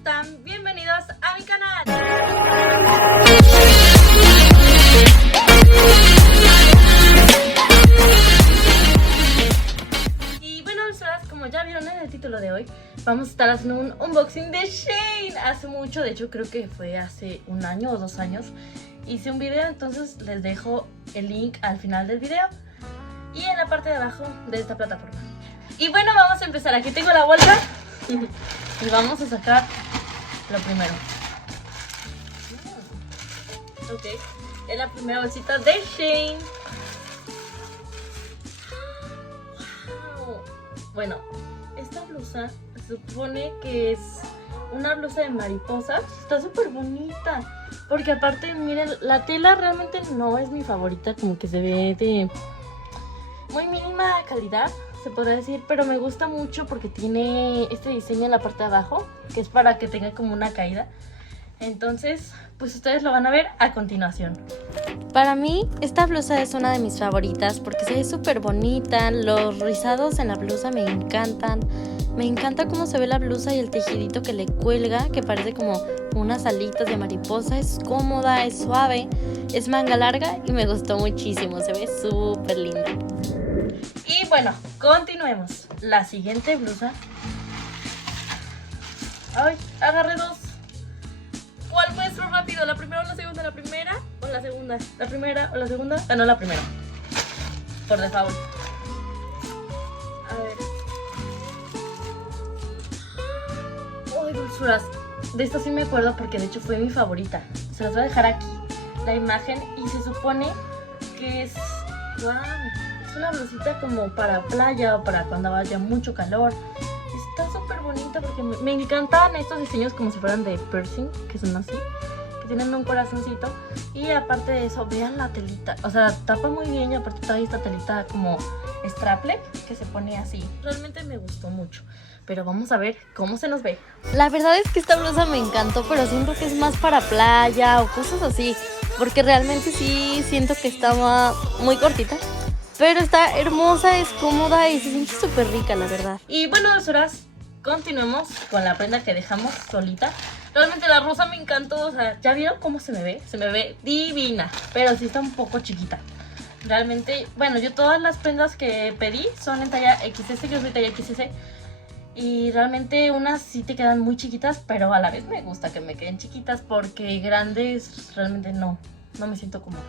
están? Bienvenidos a mi canal. Y bueno, como ya vieron en el título de hoy, vamos a estar haciendo un unboxing de Shein. Hace mucho, de hecho creo que fue hace 1 año o 2 años, hice un video, entonces les dejo el link al final del video y en la parte de abajo de esta plataforma. Y bueno, vamos a empezar. Aquí tengo la bolsa y vamos a sacar lo primero. Ok, es la primera bolsita de Shein. Wow. Bueno, esta blusa se supone que es una blusa de mariposas. Está súper bonita, porque aparte, miren, la tela realmente no es mi favorita, como que se ve de muy mínima calidad, se podrá decir, pero me gusta mucho porque tiene este diseño en la parte de abajo, que es para que tenga como una caída. Entonces, pues ustedes lo van a ver a continuación. Para mí, esta blusa es una de mis favoritas porque se ve súper bonita. Los rizados en la blusa me encantan. Me encanta cómo se ve la blusa y el tejidito que le cuelga, que parece como unas alitas de mariposa. Es cómoda, es suave, es manga larga y me gustó muchísimo. Se ve súper linda. Y bueno, continuemos. La siguiente blusa. Ay, agarré dos. ¿Cuál muestro rápido? ¿La primera o la segunda? ¿La primera o la segunda? ¿La primera o la segunda? Ah, no, la primera. Por default. A ver. Ay, dulzuras. De esta sí me acuerdo porque de hecho fue mi favorita. Se las voy a dejar aquí, la imagen. Y se supone que es... ¡Wow! Es una blusita como para playa o para cuando haya mucho calor. Está súper bonita porque me encantan estos diseños como si fueran de piercing, que son así, que tienen un corazoncito. Y aparte de eso, vean la telita, o sea, tapa muy bien y aparte trae esta telita como straple que se pone así. Realmente me gustó mucho, pero vamos a ver cómo se nos ve. La verdad es que esta blusa me encantó, pero siento que es más para playa o cosas así, porque realmente sí siento que estaba muy cortita. Pero está hermosa, es cómoda y se siente súper rica, la verdad. Y bueno, dulzuras, continuemos con la prenda que dejamos solita. Realmente la rosa me encantó, o sea, ¿ya vieron cómo se me ve? Se me ve divina, pero sí está un poco chiquita. Realmente, bueno, yo todas las prendas que pedí son en talla XS, yo soy talla XS. Y realmente unas sí te quedan muy chiquitas, pero a la vez me gusta que me queden chiquitas porque grandes realmente no me siento cómoda.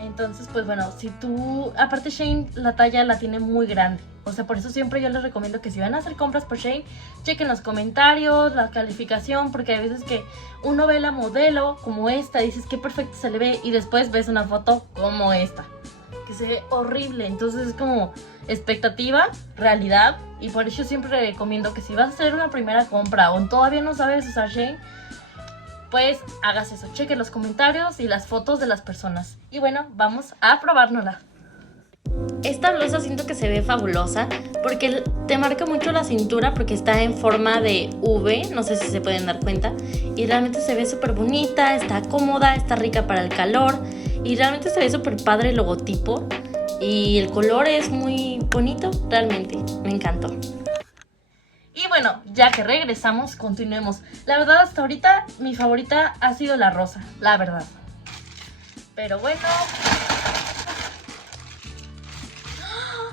Entonces, pues bueno, si tú... Aparte Shein la talla la tiene muy grande. O sea, por eso siempre yo les recomiendo que si van a hacer compras por Shein, chequen los comentarios, la calificación, porque hay veces que uno ve la modelo como esta, y dices qué perfecto se le ve, y después ves una foto como esta, que se ve horrible. Entonces es como expectativa, realidad, y por eso siempre recomiendo que si vas a hacer una primera compra o todavía no sabes usar Shein, pues hagas eso, cheque los comentarios y las fotos de las personas. Y bueno, vamos a probárnosla. Esta blusa siento que se ve fabulosa porque te marca mucho la cintura porque está en forma de V, no sé si se pueden dar cuenta. Y realmente se ve súper bonita, está cómoda, está rica para el calor. Y realmente se ve súper padre el logotipo. Y el color es muy bonito, realmente, me encantó. Y bueno, ya que regresamos, continuemos. La verdad, hasta ahorita mi favorita ha sido la rosa, la verdad. Pero bueno.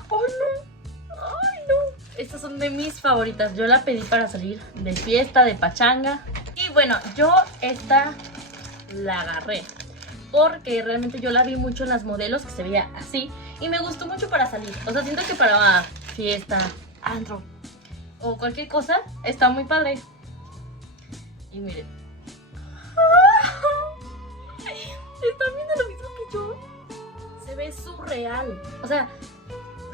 ¡Oh, no! ¡Ay, no! Estas son de mis favoritas. Yo la pedí para salir de fiesta, de pachanga. Y bueno, yo esta la agarré porque realmente yo la vi mucho en las modelos, que se veía así. Y me gustó mucho para salir. O sea, siento que para fiesta, antro o cualquier cosa, está muy padre. Y miren. ¿Están viendo lo mismo que yo? Se ve surreal. O sea,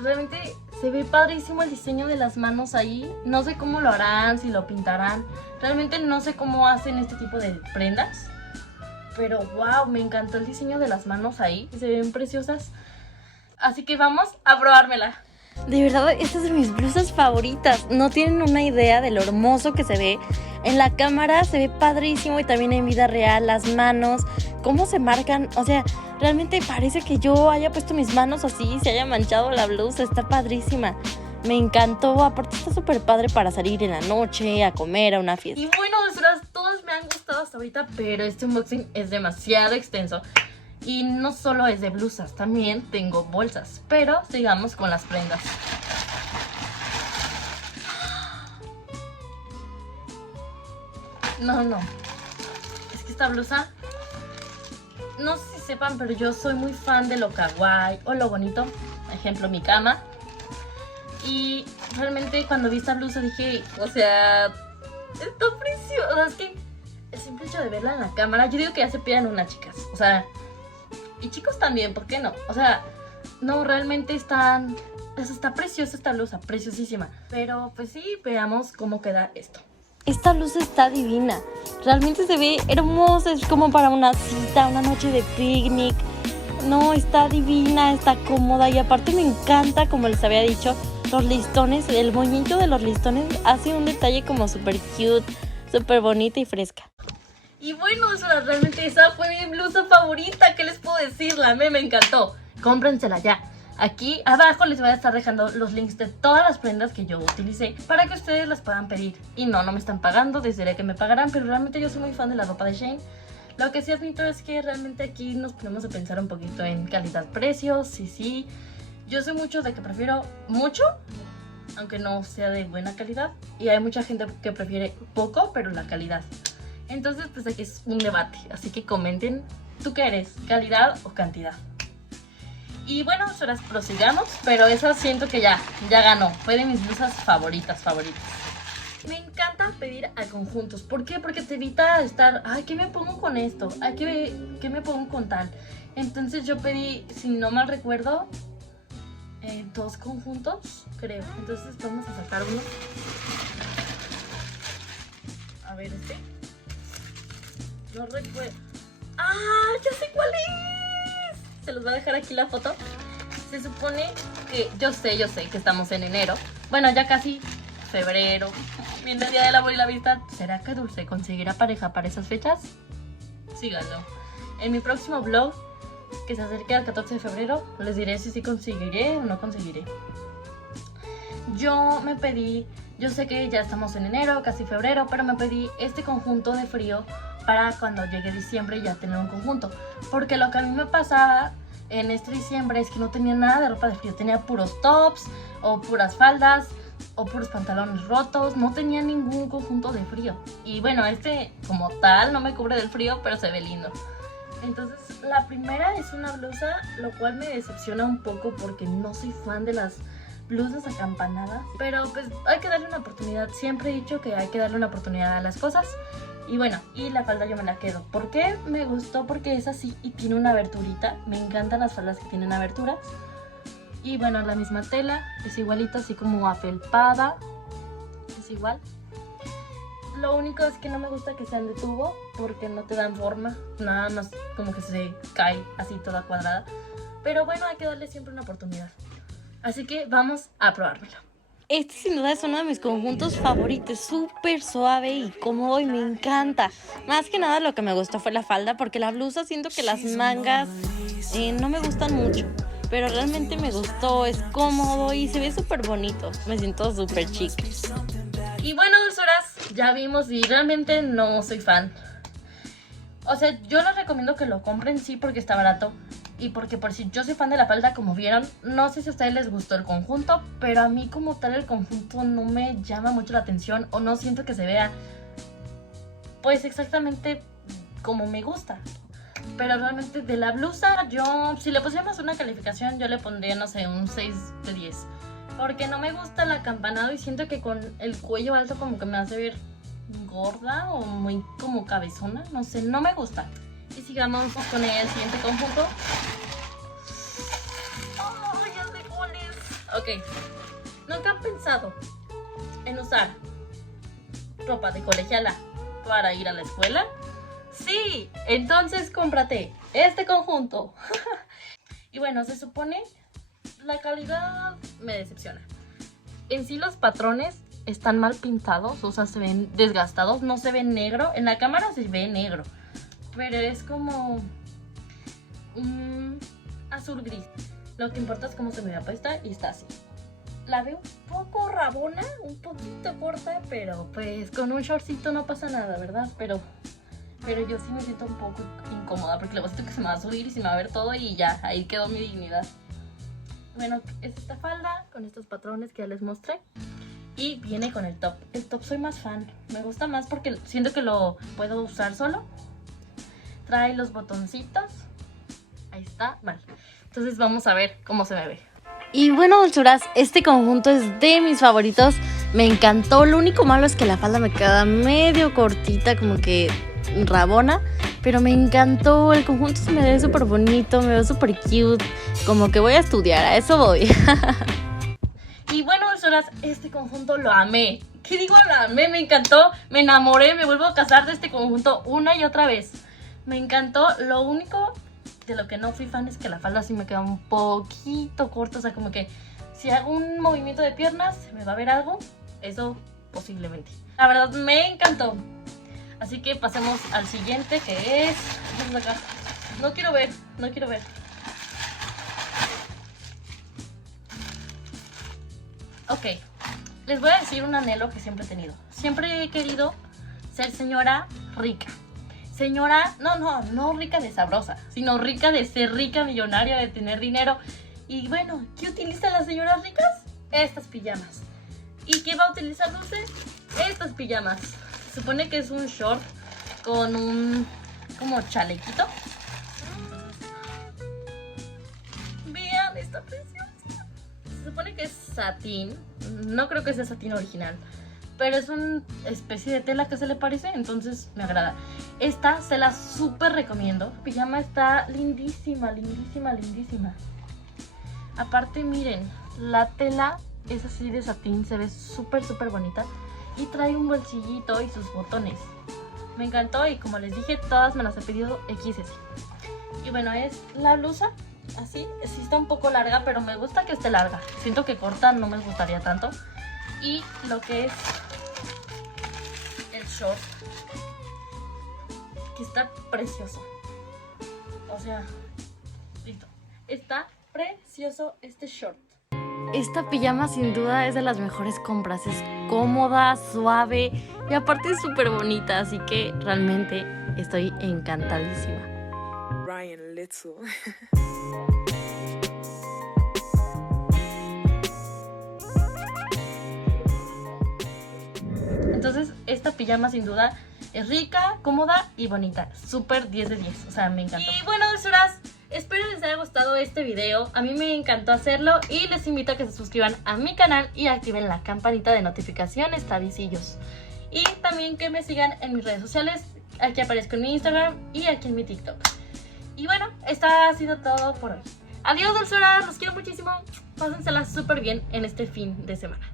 realmente se ve padrísimo el diseño de las manos ahí. No sé cómo lo harán, si lo pintarán. Realmente no sé cómo hacen este tipo de prendas. Pero wow, me encantó el diseño de las manos ahí. Se ven preciosas. Así que vamos a probármela. De verdad, esta es de mis blusas favoritas. No tienen una idea de lo hermoso que se ve. En la cámara se ve padrísimo y también en vida real las manos, cómo se marcan. O sea, realmente parece que yo haya puesto mis manos así, se haya manchado la blusa. Está padrísima. Me encantó, aparte está súper padre para salir en la noche, a comer, a una fiesta. Y bueno, dulzuras, todos me han gustado hasta ahorita, pero este unboxing es demasiado extenso. Y no solo es de blusas, también tengo bolsas. Pero sigamos con las prendas. No. Es que esta blusa, no sé si sepan, pero yo soy muy fan de lo kawaii o lo bonito. Ejemplo, mi cama. Y realmente cuando vi esta blusa dije, o sea, está preciosa. Es que el simple hecho de verla en la cámara, yo digo que ya se pidan una, chicas. O sea, y chicos también, ¿por qué no? O sea, no, realmente está preciosa esta blusa, preciosísima. Pero pues sí, veamos cómo queda esto. Esta blusa está divina, realmente se ve hermosa, es como para una cita, una noche de picnic. No, está divina, está cómoda y aparte me encanta, como les había dicho, los listones, el movimiento de los listones hace un detalle como súper cute, súper bonita y fresca. Y bueno, realmente esa fue mi blusa favorita, ¿qué les puedo decir? La me encantó, cómprensela ya. Aquí abajo les voy a estar dejando los links de todas las prendas que yo utilicé para que ustedes las puedan pedir. Y no me están pagando, desearía que me pagaran, pero realmente yo soy muy fan de la ropa de Shein. Lo que sí admito es que realmente aquí nos ponemos a pensar un poquito en calidad-precio, sí. Yo soy mucho de que prefiero mucho, aunque no sea de buena calidad. Y hay mucha gente que prefiere poco, pero la calidad. Entonces, pues aquí es un debate, así que comenten, ¿tú qué eres? ¿Calidad o cantidad? Y bueno, nosotras prosigamos, pero esa siento que ya ganó. Fue de mis blusas favoritas. Me encanta pedir a conjuntos. ¿Por qué? Porque te evita estar, ay, ¿qué me pongo con esto? Ay, ¿qué me pongo con tal? Entonces yo pedí, si no mal recuerdo, 2 conjuntos, creo. Entonces vamos a sacar uno. A ver, no recuerdo. ¡Ah! ¡Ya sé cuál es! Se los voy a dejar aquí la foto. Se supone que yo sé que estamos en enero. Bueno, ya casi febrero. Viene el día del amor y la amistad. ¿Será que Dulce conseguirá pareja para esas fechas? Síganlo. En mi próximo vlog, que se acerque al 14 de febrero, les diré si sí conseguiré o no conseguiré. Yo me pedí, yo sé que ya estamos en enero, casi febrero, pero me pedí este conjunto de frío para cuando llegue diciembre ya tener un conjunto. Porque lo que a mí me pasaba en este diciembre es que no tenía nada de ropa de frío. Tenía puros tops o puras faldas o puros pantalones rotos. No tenía ningún conjunto de frío. Y bueno, este como tal no me cubre del frío, pero se ve lindo. Entonces la primera es una blusa, lo cual me decepciona un poco porque no soy fan de las blusas acampanadas. Pero pues hay que darle una oportunidad. Siempre he dicho que hay que darle una oportunidad a las cosas. Y bueno, y la falda yo me la quedo. ¿Por qué? Me gustó porque es así y tiene una aberturita. Me encantan las faldas que tienen aberturas. Y bueno, la misma tela, es igualita, así como afelpada. Es igual. Lo único es que no me gusta que sean de tubo porque no te dan forma. Nada más como que se cae así toda cuadrada. Pero bueno, hay que darle siempre una oportunidad. Así que vamos a probármelo. Este sin duda es uno de mis conjuntos favoritos, súper suave y cómodo y me encanta. Más que nada lo que me gustó fue la falda porque la blusa siento que las mangas no me gustan mucho. Pero realmente me gustó, es cómodo y se ve súper bonito. Me siento súper chic. Y bueno, dulzuras, ya vimos y realmente no soy fan. O sea, yo les recomiendo que lo compren sí porque está barato. Y porque por si yo soy fan de la falda, como vieron, no sé si a ustedes les gustó el conjunto, pero a mí como tal el conjunto no me llama mucho la atención o no siento que se vea pues exactamente como me gusta. Pero realmente de la blusa, yo, si le pusiéramos una calificación, yo le pondría, no sé, un 6 de 10. Porque no me gusta el acampanado y siento que con el cuello alto como que me hace ver gorda o muy como cabezona, no sé, no me gusta. Y sigamos con el siguiente conjunto. ¡Oh, ya sé cuál es! Ok. ¿Nunca han pensado en usar ropa de colegiala para ir a la escuela? Sí, entonces cómprate este conjunto. Y bueno, se supone la calidad me decepciona. En sí los patrones están mal pintados, o sea, se ven desgastados, no se ve negro. En la cámara se ve negro, pero es como un azul gris. Lo que importa es cómo se me vea puesta y está así. la veo un poco rabona, un poquito corta, pero pues con un shortcito no pasa nada, ¿verdad? Pero yo sí me siento un poco incómoda porque luego siento que se me va a subir y se me va a ver todo y ya, ahí quedó mi dignidad. Bueno, es esta falda con estos patrones que ya les mostré y viene con el top. El top soy más fan, me gusta más porque siento que lo puedo usar solo. Trae los botoncitos, ahí está, vale. Entonces vamos a ver cómo se me ve. Y bueno, dulzuras, este conjunto es de mis favoritos. Me encantó. Lo único malo es que la falda me queda medio cortita, como que rabona. Pero me encantó. El conjunto se me ve súper bonito, me veo súper cute. Como que voy a estudiar, a eso voy. Y bueno, dulzuras, este conjunto lo amé. ¿Qué digo? Lo amé, me encantó. Me enamoré, me vuelvo a casar de este conjunto una y otra vez. Me encantó. Lo único de lo que no fui fan es que la falda sí me queda un poquito corta, o sea, como que si hago un movimiento de piernas se me va a ver algo, eso posiblemente. La verdad me encantó. Así que pasemos al siguiente, que es... Vamos acá. No quiero ver. Ok, les voy a decir un anhelo que siempre he tenido. Siempre he querido ser señora rica. Señora, no rica de sabrosa, sino rica de ser rica, millonaria, de tener dinero. Y bueno, ¿qué utilizan las señoras ricas? Estas pijamas. ¿Y qué va a utilizar Dulce? Estas pijamas. Se supone que es un short con un como chalequito. Vean, está preciosa. Se supone que es satín. No creo que sea satín original, pero es una especie de tela que se le parece, entonces me agrada. Esta se la súper recomiendo. Pijama está lindísima. Aparte, miren, la tela es así de satín, se ve súper bonita. Y trae un bolsillito y sus botones. Me encantó y como les dije, todas me las he pedido XS. Y bueno, es la blusa, así. Sí está un poco larga, pero me gusta que esté larga. Siento que corta no me gustaría tanto. Y lo que es el short, que está precioso. O sea, listo. Está precioso este short. Esta pijama sin duda es de las mejores compras. Es cómoda, suave y aparte es súper bonita. Así que realmente estoy encantadísima. Ryan Little. Entonces esta pijama sin duda es rica, cómoda y bonita. Súper 10 de 10, o sea, me encantó. Y bueno, dulzuras, espero les haya gustado este video. A mí me encantó hacerlo y les invito a que se suscriban a mi canal y activen la campanita de notificaciones, traviesillos. Y también que me sigan en mis redes sociales. Aquí aparezco en mi Instagram y aquí en mi TikTok. Y bueno, esto ha sido todo por hoy. Adiós, dulzuras, los quiero muchísimo. Pásensela súper bien en este fin de semana.